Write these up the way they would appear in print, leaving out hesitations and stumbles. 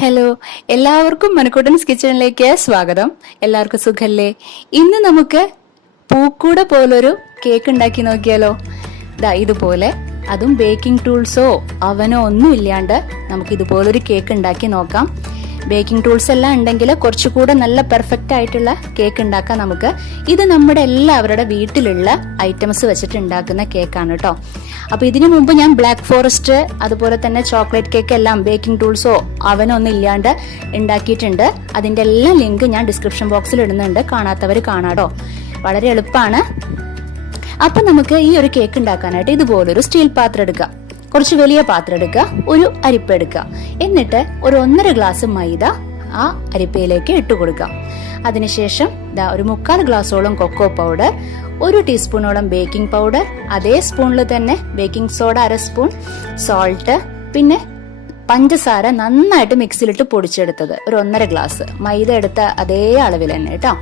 Hello, എല്ലാവർക്കും മനക്കൂട്ടൻസ് കിച്ചണിലേക്ക് സ്വാഗതം. എല്ലാവർക്കും സുഖല്ലേ? ഇന്ന് നമുക്ക് പൂക്കൂട പോലൊരു കേക്ക് ഉണ്ടാക്കി നോക്കിയാലോ? ഇതുപോലെ, അതും ബേക്കിംഗ് ടൂൾസോ അവനോ ഒന്നും ഇല്ലാണ്ട് നമുക്ക് ഇതുപോലൊരു കേക്ക് ഉണ്ടാക്കി നോക്കാം. ബേക്കിംഗ് ടൂൾസ് എല്ലാം ഉണ്ടെങ്കിൽ കുറച്ചുകൂടെ നല്ല പെർഫെക്റ്റ് ആയിട്ടുള്ള കേക്ക് ഉണ്ടാക്കാം നമുക്ക്. ഇത് നമ്മുടെ എല്ലാവരുടെ വീട്ടിലുള്ള ഐറ്റംസ് വെച്ചിട്ട് ഉണ്ടാക്കുന്ന കേക്കാണ് കേട്ടോ. അപ്പൊ ഇതിനു മുമ്പ് ഞാൻ ബ്ലാക്ക് ഫോറസ്റ്റ് അതുപോലെ തന്നെ ചോക്ലേറ്റ് കേക്ക് എല്ലാം ബേക്കിംഗ് ടൂൾസോ അവനോ ഒന്നും ഇല്ലാണ്ട് ഉണ്ടാക്കിയിട്ടുണ്ട്. അതിന്റെ എല്ലാം ലിങ്ക് ഞാൻ ഡിസ്ക്രിപ്ഷൻ ബോക്സിൽ ഇടുന്നുണ്ട്, കാണാത്തവർ കാണാട്ടോ. വളരെ എളുപ്പമാണ്. അപ്പൊ നമുക്ക് ഈ ഒരു കേക്ക് ഉണ്ടാക്കാനായിട്ട് ഇതുപോലൊരു സ്റ്റീൽ പാത്രം എടുക്കാം, കുറച്ച് വലിയ പാത്രം എടുക്കുക, ഒരു അരിപ്പ എടുക്കുക, എന്നിട്ട് ഒരു 1.5 ഗ്ലാസ് മൈദ ആ അരിപ്പയിലേക്ക് ഇട്ട് കൊടുക്കാം. അതിനുശേഷം ഒരു 3/4 ഗ്ലാസോളം കൊക്കോ പൗഡർ, 1 ടീസ്പൂണോളം ബേക്കിംഗ് പൗഡർ, അതേ സ്പൂണിൽ തന്നെ ബേക്കിംഗ് സോഡ 1/2 സ്പൂൺ, സോൾട്ട്, പിന്നെ പഞ്ചസാര നന്നായിട്ട് മിക്സിയിലിട്ട് പൊടിച്ചെടുത്തത് ഒരു 1.5 ഗ്ലാസ്, മൈദ എടുത്ത അതേ അളവിൽ തന്നെ കേട്ടോ.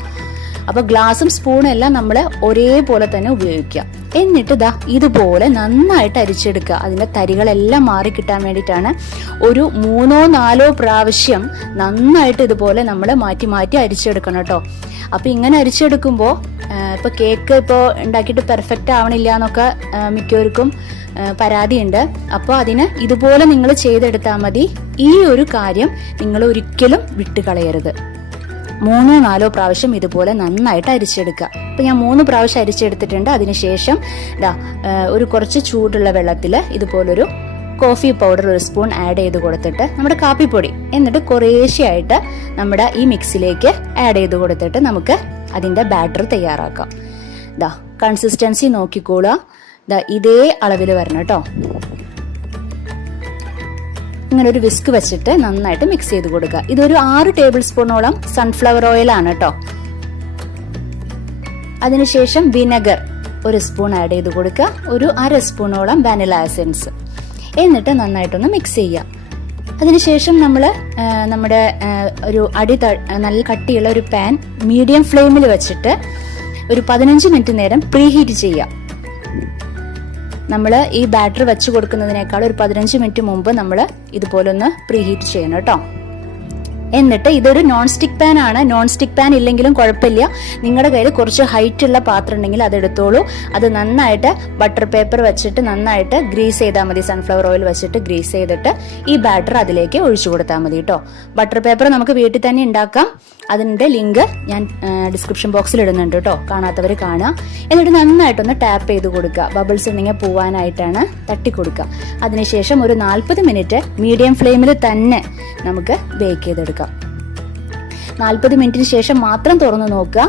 അപ്പൊ ഗ്ലാസും സ്പൂണും എല്ലാം നമ്മൾ ഒരേപോലെ തന്നെ ഉപയോഗിക്കുക. എന്നിട്ട് ഇതുപോലെ നന്നായിട്ട് അരിച്ചെടുക്കുക. അതിന്റെ തരികളെല്ലാം മാറി കിട്ടാൻ വേണ്ടിയിട്ടാണ് ഒരു 3-4 പ്രാവശ്യം നന്നായിട്ട് ഇതുപോലെ നമ്മൾ മാറ്റി മാറ്റി അരിച്ചെടുക്കണം കേട്ടോ. അപ്പൊ ഇങ്ങനെ അരിച്ചെടുക്കുമ്പോൾ ഇപ്പൊ കേക്ക് ഇപ്പോൾ ഉണ്ടാക്കിയിട്ട് പെർഫെക്റ്റ് ആവണില്ല എന്നൊക്കെ മിക്കവർക്കും പരാതിയുണ്ട്. അപ്പോൾ അതിന് ഇതുപോലെ നിങ്ങൾ ചെയ്തെടുത്താൽ മതി. ഈ ഒരു കാര്യം നിങ്ങൾ ഒരിക്കലും വിട്ടുകളയരുത്. 3-4 പ്രാവശ്യം ഇതുപോലെ നന്നായിട്ട് അരിച്ചെടുക്കുക. ഇപ്പൊ ഞാൻ 3 പ്രാവശ്യം അരിച്ചെടുത്തിട്ടുണ്ട്. അതിനുശേഷം ഒരു കുറച്ച് ചൂടുള്ള വെള്ളത്തിൽ ഇതുപോലൊരു കോഫി പൗഡർ 1 സ്പൂൺ ആഡ് ചെയ്ത് കൊടുത്തിട്ട് നമ്മുടെ കാപ്പിപ്പൊടി, എന്നിട്ട് കുറേശ്ശെയായിട്ട് നമ്മുടെ ഈ മിക്സിലേക്ക് ആഡ് ചെയ്ത് കൊടുത്തിട്ട് നമുക്ക് അതിന്റെ ബാറ്റർ തയ്യാറാക്കാം. കൺസിസ്റ്റൻസി നോക്കിക്കോളുക. ഇതേ അളവിൽ വരണം കേട്ടോ. ഇങ്ങനെ ഒരു വിസ്ക് വെച്ചിട്ട് നന്നായിട്ട് മിക്സ് ചെയ്ത് കൊടുക്കുക. ഇതൊരു 6 ടേബിൾ സ്പൂണോളം സൺഫ്ലവർ ഓയിൽ ആണ് കേട്ടോ. അതിനുശേഷം വിനെഗർ 1 സ്പൂൺ ആഡ് ചെയ്ത് കൊടുക്കുക, ഒരു 1/2 സ്പൂണോളം വാനില എസൻസ്, എന്നിട്ട് നന്നായിട്ടൊന്ന് മിക്സ് ചെയ്യുക. അതിനുശേഷം നമ്മൾ നമ്മുടെ ഒരു നല്ല കട്ടിയുള്ള ഒരു പാൻ മീഡിയം ഫ്ലെയിമിൽ വെച്ചിട്ട് ഒരു 15 മിനിറ്റ് നേരം പ്രീഹീറ്റ് ചെയ്യുക. നമ്മൾ ഈ ബാറ്റർ വെച്ച് കൊടുക്കുന്നതിനേക്കാൾ ഒരു 15 മിനിറ്റ് മുമ്പ് നമ്മൾ ഇതുപോലെ ഒന്ന് പ്രീഹീറ്റ് ചെയ്യണം കേട്ടോ. എന്നിട്ട് ഇതൊരു നോൺ സ്റ്റിക് പാൻ ആണ്. നോൺ സ്റ്റിക് പാൻ ഇല്ലെങ്കിലും കുഴപ്പമില്ല. നിങ്ങളുടെ കയ്യിൽ കുറച്ച് ഹൈറ്റ് ഉള്ള പാത്രം ഉണ്ടെങ്കിൽ അത് എടുത്തോളൂ. അത് നന്നായിട്ട് ബട്ടർ പേപ്പർ വെച്ചിട്ട് നന്നായിട്ട് ഗ്രീസ് ചെയ്താൽ മതി. സൺഫ്ലവർ ഓയിൽ വെച്ചിട്ട് ഗ്രീസ് ചെയ്തിട്ട് ഈ ബാറ്റർ അതിലേക്ക് ഒഴിച്ചു കൊടുത്താൽ മതി കേട്ടോ. ബട്ടർ പേപ്പർ നമുക്ക് വീട്ടിൽ തന്നെ ഉണ്ടാക്കാം. അതിന്റെ ലിങ്ക് ഞാൻ ഡിസ്ക്രിപ്ഷൻ ബോക്സിൽ ഇടുന്നുണ്ട് കേട്ടോ, കാണാത്തവർ കാണുക. എന്നിട്ട് നന്നായിട്ടൊന്ന് ടാപ്പ് ചെയ്ത് കൊടുക്കുക. ബബിൾസ് ഉണ്ടെങ്കിൽ പോവാനായിട്ടാണ് തട്ടി കൊടുക്കുക. അതിനുശേഷം ഒരു 40 മിനിറ്റ് മീഡിയം ഫ്ലെയിമിൽ തന്നെ നമുക്ക് ബേക്ക് ചെയ്തെടുക്കാം. 40 മിനിറ്റിന് ശേഷം മാത്രം തുറന്നു നോക്കുക.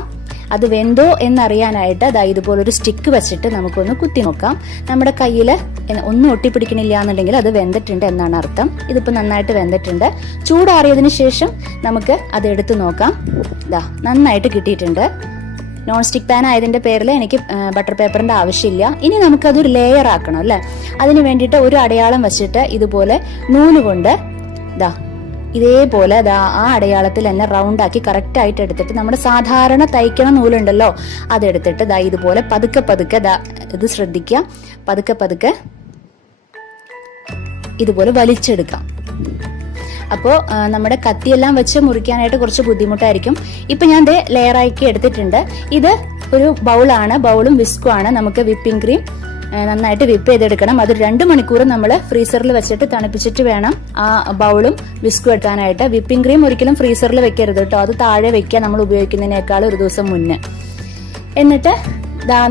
അത് വെന്തോ എന്നറിയാനായിട്ട് ഇതുപോലൊരു സ്റ്റിക്ക് വെച്ചിട്ട് നമുക്കൊന്ന് കുത്തി നോക്കാം. നമ്മുടെ കയ്യിൽ ഒന്നും ഒട്ടിപ്പിടിക്കണില്ല എന്നുണ്ടെങ്കിൽ അത് വെന്തിട്ടുണ്ട് എന്നാണ് അർത്ഥം. ഇതിപ്പോൾ നന്നായിട്ട് വെന്തിട്ടുണ്ട്. ചൂടാറിയതിനു ശേഷം നമുക്ക് അത് എടുത്ത് നോക്കാം. നന്നായിട്ട് കിട്ടിയിട്ടുണ്ട്. നോൺ സ്റ്റിക് പാൻ ആയതിന്റെ പേരിൽ എനിക്ക് ബട്ടർ പേപ്പറിന്റെ ആവശ്യമില്ല. ഇനി നമുക്കതൊരു ലെയർ ആക്കണം അല്ലേ? അതിന് വേണ്ടിയിട്ട് ഒരു അടയാളം വെച്ചിട്ട് ഇതുപോലെ നൂല് കൊണ്ട് ഇതേപോലെ ആ അടയാളത്തിൽ തന്നെ റൗണ്ട് ആക്കി കറക്റ്റ് ആയിട്ട് എടുത്തിട്ട് നമ്മുടെ സാധാരണ തയ്ക്കണ നൂലുണ്ടല്ലോ അതെടുത്തിട്ട് ഇതുപോലെ പതുക്കെ പതുക്കെ ഇത് ശ്രദ്ധിക്കുക, പതുക്കെ പതുക്കെ ഇതുപോലെ വലിച്ചെടുക്കാം. അപ്പോൾ നമ്മുടെ കത്തിയെല്ലാം വെച്ച് മുറിക്കാനായിട്ട് കുറച്ച് ബുദ്ധിമുട്ടായിരിക്കും. ഇപ്പൊ ഞാൻ ലെയർ ആക്കി എടുത്തിട്ടുണ്ട്. ഇത് ഒരു ബൗളാണ്, ബൗളും വിസ്കും ആണ്. നമുക്ക് വിപ്പിംഗ് ക്രീം നന്നായിട്ട് വിപ്പ് ചെയ്തെടുക്കണം. അത് 2 മണിക്കൂർ നമ്മൾ ഫ്രീസറിൽ വെച്ചിട്ട് തണുപ്പിച്ചിട്ട് വേണം ആ ബൗളും വിസ്കും എടുക്കാനായിട്ട്. വിപ്പിംഗ് ക്രീം ഒരിക്കലും ഫ്രീസറിൽ വെക്കരുത് കേട്ടോ. അത് താഴെ വെക്കുക, നമ്മൾ ഉപയോഗിക്കുന്നതിനേക്കാൾ ഒരു ദിവസം മുന്നേ. എന്നിട്ട്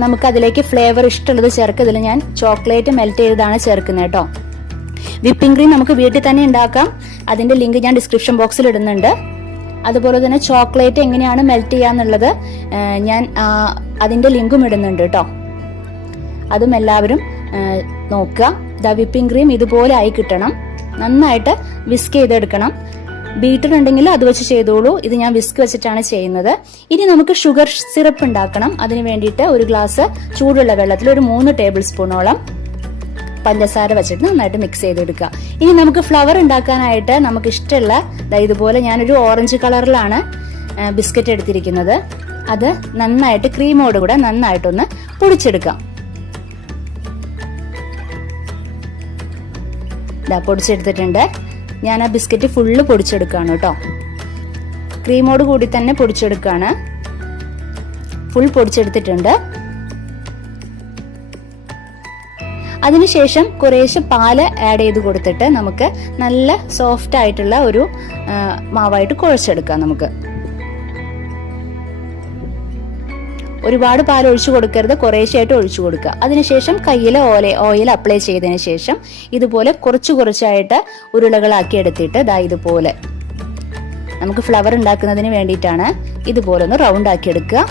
നമുക്ക് അതിലേക്ക് ഫ്ലേവർ ഇഷ്ടമുള്ളത് ചേർക്കുക. ഇതിൽ ഞാൻ ചോക്ലേറ്റ് മെൽറ്റ് ചെയ്തതാണ് ചേർക്കുന്നത് കേട്ടോ. വിപ്പിംഗ് ക്രീം നമുക്ക് വീട്ടിൽ തന്നെ ഉണ്ടാക്കാം. അതിന്റെ ലിങ്ക് ഞാൻ ഡിസ്ക്രിപ്ഷൻ ബോക്സിൽ ഇടുന്നുണ്ട്. അതുപോലെ തന്നെ ചോക്ലേറ്റ് എങ്ങനെയാണ് മെൽറ്റ് ചെയ്യാന്നുള്ളത് ഞാൻ അതിന്റെ ലിങ്കും ഇടുന്നുണ്ട് കേട്ടോ. അതും എല്ലാവരും നോക്കുക. വിപ്പിംഗ് ക്രീം ഇതുപോലെ ആയി കിട്ടണം. നന്നായിട്ട് വിസ്ക് ചെയ്തെടുക്കണം. ബീറ്റർ ഉണ്ടെങ്കിൽ അത് വെച്ച് ചെയ്തോളൂ. ഇത് ഞാൻ വിസ്ക് വെച്ചിട്ടാണ് ചെയ്യുന്നത്. ഇനി നമുക്ക് ഷുഗർ സിറപ്പ് ഉണ്ടാക്കണം. അതിന് വേണ്ടിയിട്ട് ഒരു ഗ്ലാസ് ചൂടുള്ള വെള്ളത്തിൽ ഒരു 3 ടേബിൾ സ്പൂണോളം പഞ്ചസാര വെച്ചിട്ട് നന്നായിട്ട് മിക്സ് ചെയ്തെടുക്കുക. ഇനി നമുക്ക് ഫ്ലവർ ഉണ്ടാക്കാനായിട്ട് നമുക്ക് ഇഷ്ടമുള്ള ഇതുപോലെ ഞാനൊരു ഓറഞ്ച് കളറിലാണ് ബിസ്ക്കറ്റ് എടുത്തിരിക്കുന്നത്. അത് നന്നായിട്ട് ക്രീമോടുകൂടെ നന്നായിട്ടൊന്ന് പൊടിച്ചെടുക്കാം. പൊടിച്ചെടുത്തിട്ടുണ്ട്. ഞാൻ ആ ബിസ്ക്കറ്റ് ഫുള്ള് പൊടിച്ചെടുക്കുകയാണ് കേട്ടോ. ക്രീമോട് കൂടി തന്നെ പൊടിച്ചെടുക്കുകയാണ്. ഫുൾ പൊടിച്ചെടുത്തിട്ടുണ്ട്. അതിനുശേഷം കുറേശ്ശെ പാല് ആഡ് ചെയ്ത് കൊടുത്തിട്ട് നമുക്ക് നല്ല സോഫ്റ്റ് ആയിട്ടുള്ള ഒരു മാവായിട്ട് കുഴച്ചെടുക്കാം. നമുക്ക് ഒരുപാട് പാൽ ഒഴിച്ചു കൊടുക്കരുത്, കുറേശ്ശായിട്ട് ഒഴിച്ചു കൊടുക്കുക. അതിനുശേഷം കയ്യിൽ ഓയിൽ അപ്ലൈ ചെയ്തതിന് ശേഷം ഇതുപോലെ കുറച്ചായിട്ട് ഉരുളകളാക്കി എടുത്തിട്ട് ഇതുപോലെ നമുക്ക് ഫ്ലവർ ഉണ്ടാക്കുന്നതിന് വേണ്ടിയിട്ടാണ് ഇതുപോലെ ഒന്ന് റൗണ്ട് ആക്കി എടുക്കുക.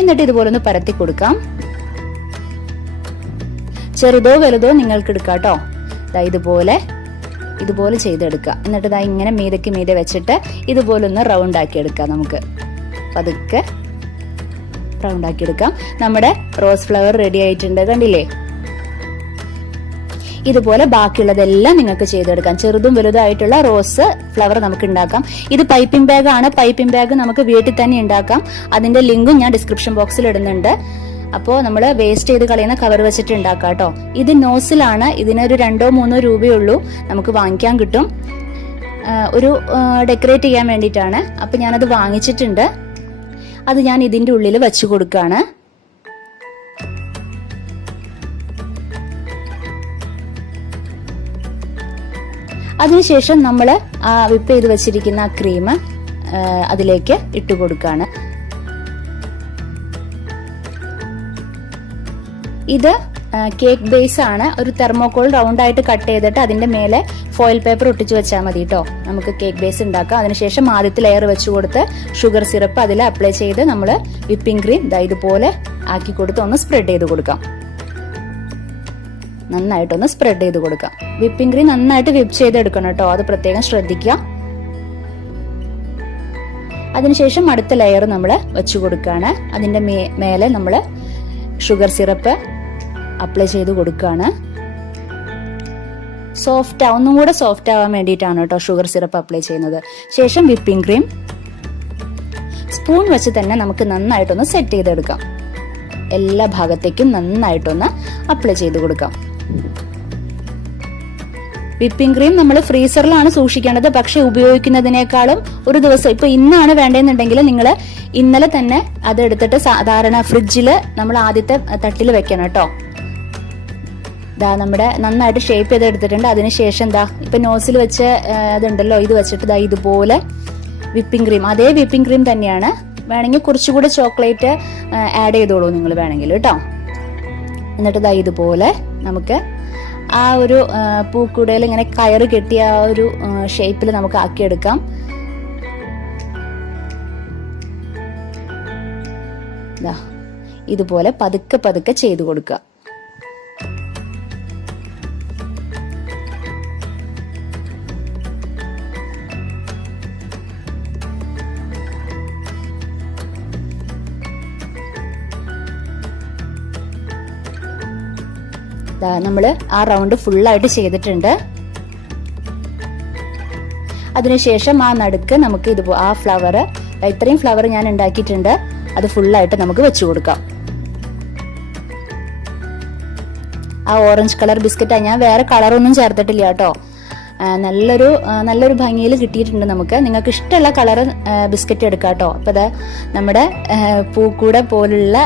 എന്നിട്ട് ഇതുപോലെ ഒന്ന് പരത്തി കൊടുക്കാം. ചെറുതോ വലുതോ നിങ്ങൾക്ക് എടുക്കാം കേട്ടോ. ഇതുപോലെ ചെയ്തെടുക്കുക. എന്നിട്ട് ഇങ്ങനെ മീതെ വെച്ചിട്ട് ഇതുപോലെ ഒന്ന് റൗണ്ട് ആക്കി എടുക്കാം. നമുക്ക് പതുക്കെ റൗണ്ട് ആക്കി എടുക്കാം. നമ്മുടെ റോസ് ഫ്ലവർ റെഡി ആയിട്ടുണ്ട്, കണ്ടില്ലേ? ഇതുപോലെ ബാക്കിയുള്ളതെല്ലാം നിങ്ങൾക്ക് ചെയ്തെടുക്കാം. ചെറുതും വലുതായിട്ടുള്ള റോസ് ഫ്ലവർ നമുക്ക് ഉണ്ടാക്കാം. ഇത് പൈപ്പിംഗ് ബാഗ് ആണ്. പൈപ്പിംഗ് ബാഗ് നമുക്ക് വീട്ടിൽ തന്നെ ഉണ്ടാക്കാം. അതിന്റെ ലിങ്കും ഞാൻ ഡിസ്ക്രിപ്ഷൻ ബോക്സിൽ ഇടുന്നുണ്ട്. അപ്പോൾ നമ്മൾ വേസ്റ്റ് ചെയ്ത് കളയുന്ന കവർ വെച്ചിട്ട് ഉണ്ടാക്കാം കേട്ടോ. ഇത് നോസിലാണ്. ഇതിനൊരു 2-3 രൂപയുള്ളൂ, നമുക്ക് വാങ്ങിക്കാൻ കിട്ടും. ഒരു ഡെക്കറേറ്റ് ചെയ്യാൻ വേണ്ടിയിട്ടാണ്. അപ്പൊ ഞാനത് വാങ്ങിച്ചിട്ടുണ്ട്. അത് ഞാൻ ഇതിന്റെ ഉള്ളിൽ വെച്ചു കൊടുക്കാണ്. അതിനുശേഷം നമ്മൾ ആ വിപ്പ് ചെയ്ത് വെച്ചിരിക്കുന്ന ആ ക്രീം അതിലേക്ക് ഇട്ട് കൊടുക്കാണ്. ഇത് കേക്ക് ബേസ് ആണ്. ഒരു തെർമോകോൾ റൗണ്ട് ആയിട്ട് കട്ട് ചെയ്തിട്ട് അതിന്റെ മേലെ ഫോയിൽ പേപ്പർ ഒട്ടിച്ച് വെച്ചാൽ മതി കേട്ടോ. നമുക്ക് കേക്ക് ബേസ് ഉണ്ടാക്കാം. അതിനുശേഷം ആദ്യത്തെ ലെയർ വെച്ച് കൊടുത്ത് ഷുഗർ സിറപ്പ് അതിൽ അപ്ലൈ ചെയ്ത് നമ്മൾ വിപ്പിംഗ് ക്രീം ഇതുപോലെ ആക്കി കൊടുത്ത് ഒന്ന് സ്പ്രെഡ് ചെയ്ത് കൊടുക്കാം. നന്നായിട്ടൊന്ന് സ്പ്രെഡ് ചെയ്ത് കൊടുക്കാം. വിപ്പിംഗ് ക്രീം നന്നായിട്ട് വിപ്പ് ചെയ്തെടുക്കണം കേട്ടോ, അത് പ്രത്യേകം ശ്രദ്ധിക്കുക. അതിനുശേഷം അടുത്ത ലെയർ നമ്മൾ വെച്ചു കൊടുക്കുകയാണ്. അതിന്റെ മേലെ നമ്മൾ ഷുഗർ സിറപ്പ് അപ്ലൈ ചെയ്ത് കൊടുക്കുകയാണ്. ഒന്നും കൂടെ സോഫ്റ്റ് ആവാൻ വേണ്ടിയിട്ടാണ് കേട്ടോ ഷുഗർ സിറപ്പ് അപ്ലൈ ചെയ്യുന്നത്. ശേഷം വിപ്പിംഗ് ക്രീം സ്പൂൺ വെച്ച് തന്നെ നമുക്ക് നന്നായിട്ടൊന്ന് സെറ്റ് ചെയ്തെടുക്കാം. എല്ലാ ഭാഗത്തേക്കും നന്നായിട്ടൊന്ന് അപ്ലൈ ചെയ്ത് കൊടുക്കാം. വിപ്പിംഗ് ക്രീം നമ്മൾ ഫ്രീസറിലാണ് സൂക്ഷിക്കേണ്ടത്. പക്ഷെ ഉപയോഗിക്കുന്നതിനേക്കാളും ഒരു ദിവസം, ഇപ്പൊ ഇന്നാണ് വേണ്ടതെന്നുണ്ടെങ്കിൽ നിങ്ങൾ ഇന്നലെ തന്നെ അത് എടുത്തിട്ട് സാധാരണ ഫ്രിഡ്ജിൽ നമ്മൾ ആദ്യത്തെ തട്ടിൽ വെക്കണം കേട്ടോ. നമ്മുടെ നന്നായിട്ട് ഷേപ്പ് ചെയ്ത് എടുത്തിട്ടുണ്ട്. അതിനുശേഷം ഇപ്പൊ നോസിൽ വെച്ച അതുണ്ടല്ലോ, ഇത് വെച്ചിട്ട് ഇതുപോലെ വിപ്പിംഗ് ക്രീം, അതേ വിപ്പിംഗ് ക്രീം തന്നെയാണ്. വേണമെങ്കിൽ കുറച്ചുകൂടെ ചോക്ലേറ്റ് ആഡ് ചെയ്തോളൂ നിങ്ങൾ വേണമെങ്കിൽ കേട്ടോ. എന്നിട്ട് ഇതുപോലെ നമുക്ക് ആ ഒരു പൂക്കൂടയിൽ ഇങ്ങനെ കയറ് കെട്ടിയ ആ ഒരു ഷേപ്പിൽ നമുക്ക് ആക്കിയെടുക്കാം. ഇതുപോലെ പതുക്കെ ചെയ്തു കൊടുക്കുക. നമ്മൾ ആ റൗണ്ട് ഫുള്ളായിട്ട് ചെയ്തിട്ടുണ്ട്. അതിനുശേഷം ആ നടുക്ക് നമുക്ക് ആ ഫ്ലവർ, ഇത്രയും ഫ്ലവർ ഞാൻ ഉണ്ടാക്കിയിട്ടുണ്ട്, അത് ഫുള്ളായിട്ട് നമുക്ക് വെച്ചു കൊടുക്കാം. ആ ഓറഞ്ച് കളർ ബിസ്ക്കറ്റ് ഞാൻ വേറെ കളറൊന്നും ചേർത്തിട്ടില്ല കേട്ടോ. നല്ലൊരു ഭംഗിയിൽ കിട്ടിയിട്ടുണ്ട് നമുക്ക്. നിങ്ങൾക്ക് ഇഷ്ടമുള്ള കളർ ബിസ്ക്കറ്റ് എടുക്കാം കേട്ടോ. അപ്പൊ നമ്മുടെ പൂക്കൂട പോലുള്ള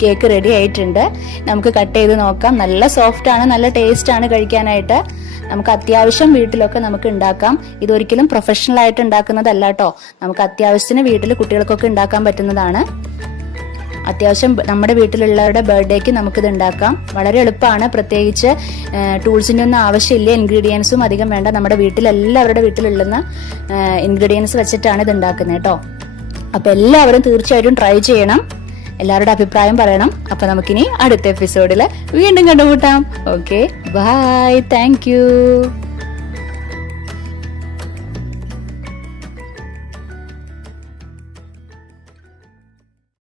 കേക്ക് റെഡി ആയിട്ടുണ്ട്. നമുക്ക് കട്ട് ചെയ്ത് നോക്കാം. നല്ല സോഫ്റ്റ് ആണ്, നല്ല ടേസ്റ്റ് ആണ് കഴിക്കാനായിട്ട്. നമുക്ക് അത്യാവശ്യം വീട്ടിലൊക്കെ നമുക്ക് ഉണ്ടാക്കാം. ഇതൊരിക്കലും പ്രൊഫഷണൽ ആയിട്ട് ഉണ്ടാക്കുന്നതല്ല കേട്ടോ. നമുക്ക് അത്യാവശ്യത്തിന് വീട്ടിൽ കുട്ടികൾക്കൊക്കെ ഉണ്ടാക്കാൻ പറ്റുന്നതാണ്. അത്യാവശ്യം നമ്മുടെ വീട്ടിലുള്ളവരുടെ ബർത്ത്ഡേക്ക് നമുക്കിത് ഉണ്ടാക്കാം. വളരെ എളുപ്പമാണ്. പ്രത്യേകിച്ച് ടൂൾസിന്റെ ഒന്നും ആവശ്യമില്ല. ഇൻഗ്രീഡിയൻസും അധികം വേണ്ട. നമ്മുടെ എല്ലാവരുടെ വീട്ടിലുള്ള ഇൻഗ്രീഡിയൻസ് വെച്ചിട്ടാണ് ഇത് ഉണ്ടാക്കുന്നത് കേട്ടോ. അപ്പൊ എല്ലാവരും തീർച്ചയായിട്ടും ട്രൈ ചെയ്യണം. എല്ലാവരുടെ അഭിപ്രായം പറയണം. അപ്പൊ നമുക്കിനി അടുത്ത എപ്പിസോഡിൽ വീണ്ടും കണ്ടുമുട്ടാം. Okay, bye, thank U.